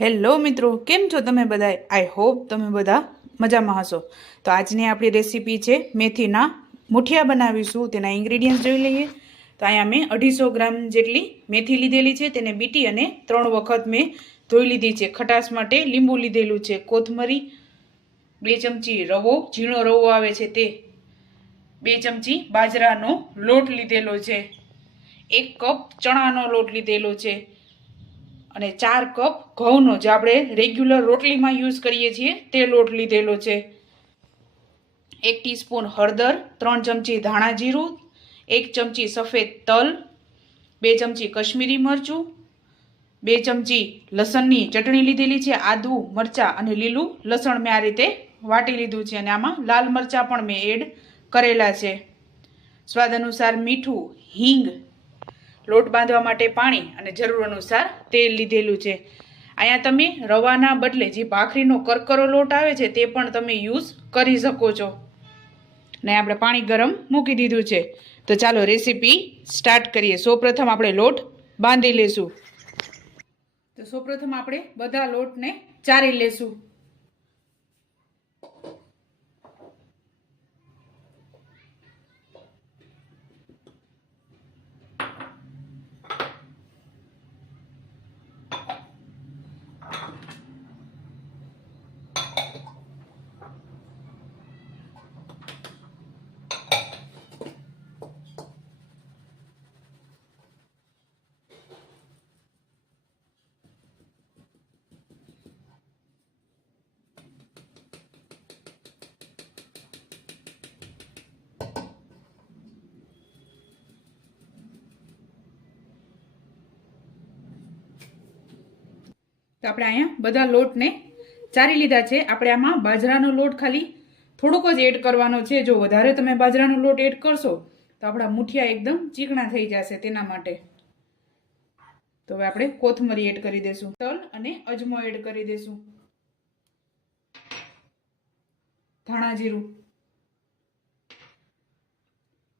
Hello મિત્રો, કેમ છો તમે બધા? આઈ હોપ તમે બધા મજામાં હશો. તો આજની આપણી રેસીપી છે મેથીના મુઠિયા બનાવીશું. તેના ઇન્ગ્રીડિયન્ટ્સ જોઈ લઈએ. તો અહીંયા મેં 250 ગ્રામ જેટલી મેથી લીધેલી છે. તેને બીટી અને 3 વખત મેં ધોઈ લીધી છે. ખટાશ માટે લીંબુ લીધેલું છે. કોથમરી, 2 ચમચી રવો, ઝીણો રવો આવે છે તે, 2 ચમચી બાજરાનો લોટ લીધેલો છે, 1 કપ ચણાનો લોટ લીધેલો છે અને 4 કપ ઘઉંનો, જે આપણે રેગ્યુલર રોટલીમાં યુઝ કરીએ છીએ તે લોટ લીધેલો છે, 1 ટીસ્પૂન હળદર, 3 ચમચી ધાણા જીરું, 1 ચમચી સફેદ તલ, 2 ચમચી કશ્મીરી મરચું, 2 ચમચી લસણની ચટણી લીધેલી છે. આદુ, મરચાં અને લીલું લસણ મેં આ રીતે વાટી લીધું છે અને આમાં લાલ મરચાં પણ મેં એડ કરેલા છે. સ્વાદ અનુસાર મીઠું, હિંગ, લોટ બાંધવા માટે પાણી અને જરૂર અનુસાર તેલ લીધેલું છે. અહીંયા તમે રવાના બદલે જે ભાખરીનો કરકરો લોટ આવે છે તે પણ તમે યુઝ કરી શકો છો. ને આપણે પાણી ગરમ મૂકી દીધું છે. તો ચાલો રેસીપી સ્ટાર્ટ કરીએ. સૌપ્રથમ આપણે લોટ બાંધી લેશું. તો સૌપ્રથમ આપણે બધા લોટને ચારી લેશું. તો આપણે અહીંયા બધા લોટને ચારી લીધા છે. આપણે આમાં બાજરાનો લોટ ખાલી થોડોક જ એડ કરવાનો છે. જો વધારે તમે બાજરાનો લોટ એડ કરશો તો આપણા મુઠિયા એકદમ ચીકણા થઈ જશે, તેના માટે. તો હવે આપણે કોથમરી એડ કરી દેશું, તલ અને અજમો એડ કરી દેશું, ધાણા જીરું,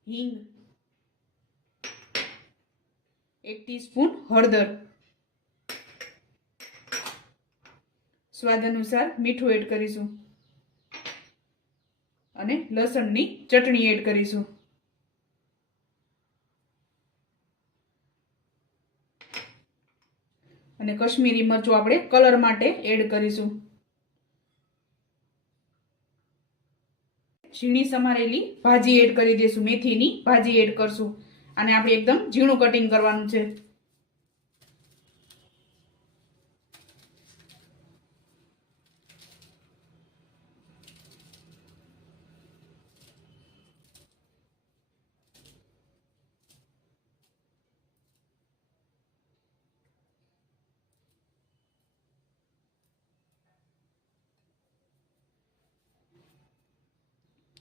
હિંગ, 1 ટીસ્પૂન હળદર, સ્વાદ અનુસાર મીઠું એડ કરીશું અને લસણની ચટણી એડ કરીશું. અને કશ્મીરી મરચું આપણે કલર માટે એડ કરીશું. ઝીણી સમારેલી ભાજી એડ કરી દઈશું, મેથીની ભાજી એડ કરશું. અને આપણે એકદમ ઝીણું કટિંગ કરવાનું છે.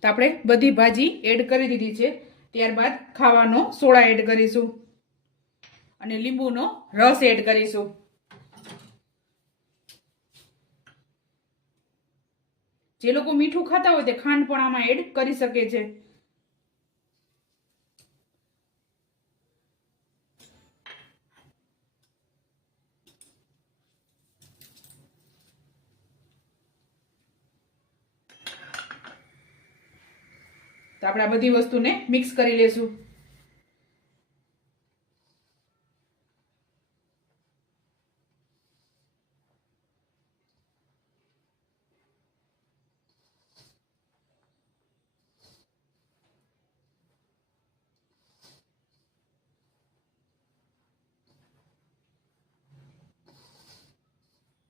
તો આપણે બધી ભાજી એડ કરી દીધી છે. ત્યારબાદ ખાવાનો સોડા એડ કરીશું અને લીંબુનો રસ એડ કરીશું. જે લોકો મીઠું ખાતા હોય તે ખાંડ પણ આમાં એડ કરી શકે છે. તો આપણે આ બધી વસ્તુને મિક્સ કરી લેશું.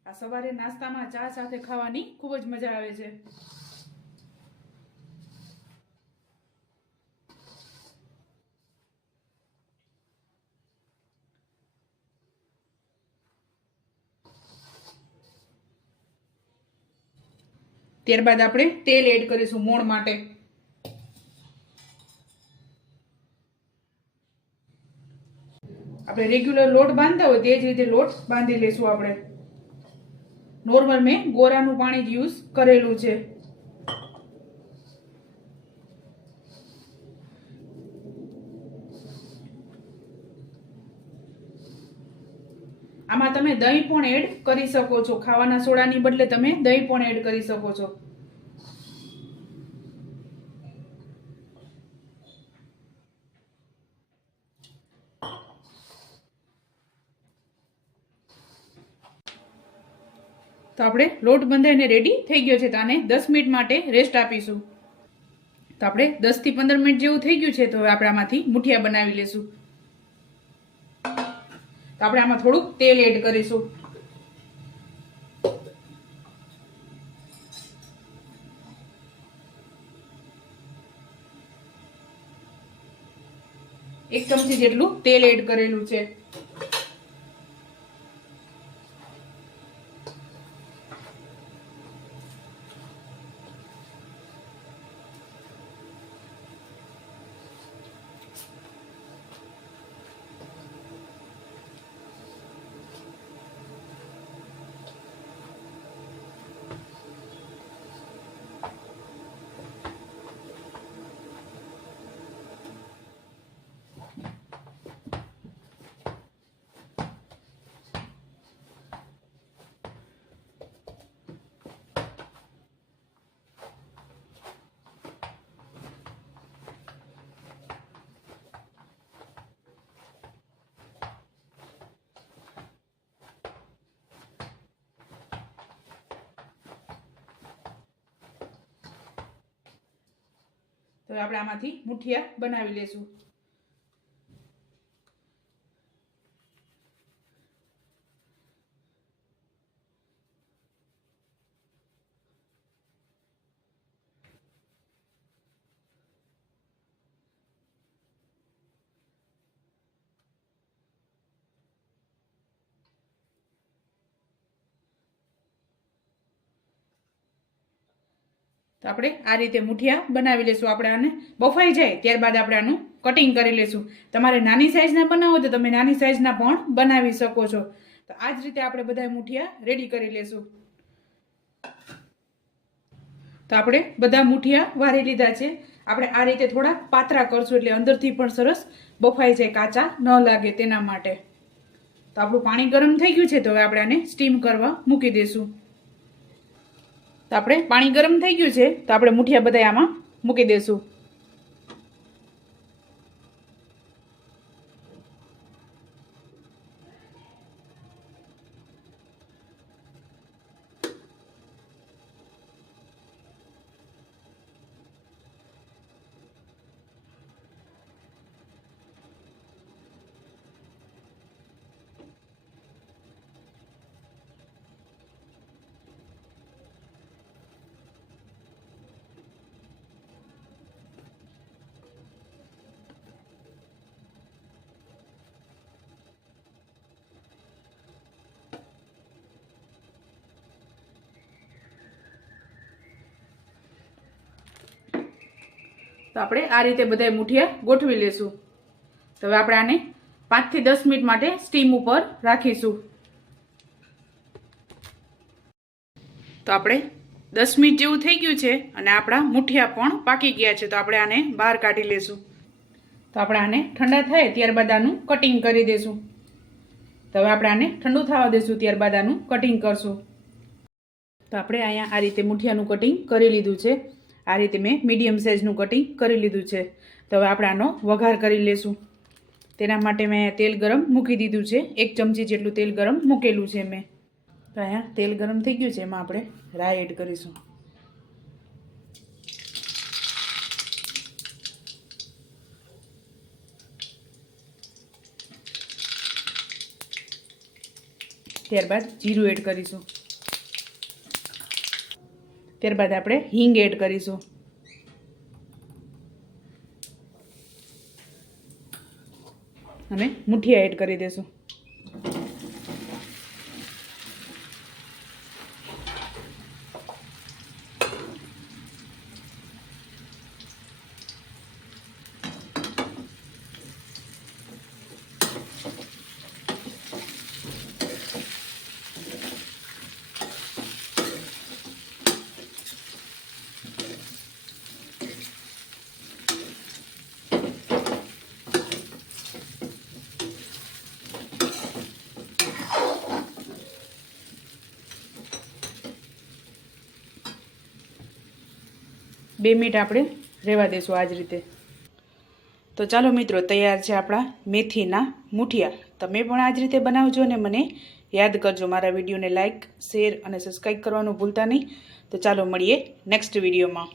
આ સવારે નાસ્તામાં ચા સાથે ખાવાની ખૂબ જ મજા આવે છે. ત્યારબાદ આપણે તેલ એડ કરીશું મોણ માટે. આપણે રેગ્યુલર લોટ બાંધતા હોય તે જ રીતે લોટ બાંધી લેશું. આપણે નોર્મલ મેં ગોરાનું પાણી જ યુઝ કરેલું છે. આમાં તમે દહીં પણ એડ કરી શકો છો. ખાવાના સોડાની બદલે તમે દહીં પણ એડ કરી શકો છો. તો આપણે લોટ બંધાઈને રેડી થઈ ગયો છે. તો આને 10 મિનિટ માટે રેસ્ટ આપીશું. તો આપણે 10 થી 15 મિનિટ જેવું થઈ ગયું છે. તો હવે આપણે આમાંથી મુઠિયા બનાવી લેશું. તો આપણે આમાં થોડુંક તેલ એડ કરીશું. એક ચમચી જેટલું તેલ એડ કરેલું છે. તો આપણે આમાંથી મુઠિયા બનાવી લેશું. તો આપણે આ રીતે મુઠિયા બનાવી લેશું. આપણે આને બફાઈ જાય ત્યારબાદ આપણે આનું કટિંગ કરી લેશું. તમારે નાની સાઈઝના બનાવો તો તમે નાની સાઈઝના પણ બનાવી શકો છો. તો આ જ રીતે આપણે બધા મુઠિયા રેડી કરી લેશું. તો આપણે બધા મુઠિયા વારી લીધા છે. આપણે આ રીતે થોડા પાતળા કરશું એટલે અંદરથી પણ સરસ બફાઈ જાય, કાચા ન લાગે તેના માટે. તો આપણું પાણી ગરમ થઈ ગયું છે. તો હવે આપણે આને સ્ટીમ કરવા મૂકી દઈશું. તો આપણે પાણી ગરમ થઈ ગયું છે. તો આપણે મુઠિયા બધા આમાં મૂકી દઈશું. તો આપણે આ રીતે બધા મુઠિયા ગોઠવી લેશું. તો હવે આપણે આને 5 થી 10 મિનિટ માટે સ્ટીમ ઉપર રાખીશું. તો આપણે 10 મિનિટ જેવું થઈ ગયું છે અને આપણા મુઠિયા પણ પાકી ગયા છે. તો આપણે આને બહાર કાઢી લેશું. તો આપણે આને ઠંડા થાય ત્યારબાદ આનું કટિંગ કરી દઈશું. તો હવે આપણે આને ઠંડુ થવા દઈશું, ત્યારબાદ આનું કટિંગ કરશું. તો આપણે અહીંયા આ રીતે મુઠિયાનું કટિંગ કરી લીધું છે. આ રીતે મેં મીડિયમ સાઇઝનું કટિંગ કરી લીધું છે. તો હવે આપણે આનો વઘાર કરી લેશું. તેના માટે મેં તેલ ગરમ મૂકી દીધું છે. 1 ચમચી જેટલું તેલ ગરમ મૂકેલું છે મેં. તો અહીંયા તેલ ગરમ થઈ ગયું છે. એમાં આપણે રાઈ એડ કરીશું. ત્યારબાદ જીરું એડ કરીશું. ત્યારબાદ આપણે હિંગ એડ કરીશું. અને મુઠિયા એડ કરી દઈશું. 2 મિનિટ આપણે રહેવા દઈશું આ જ રીતે. તો ચાલો મિત્રો, તૈયાર છે આપણા મેથીના મૂઠિયા. તમે પણ આ જ રીતે બનાવજો અને મને યાદ કરજો. મારા વિડીયોને લાઇક, શેર અને સબસ્ક્રાઈબ કરવાનું ભૂલતા નહીં. તો ચાલો મળીએ નેક્સ્ટ વિડીયોમાં.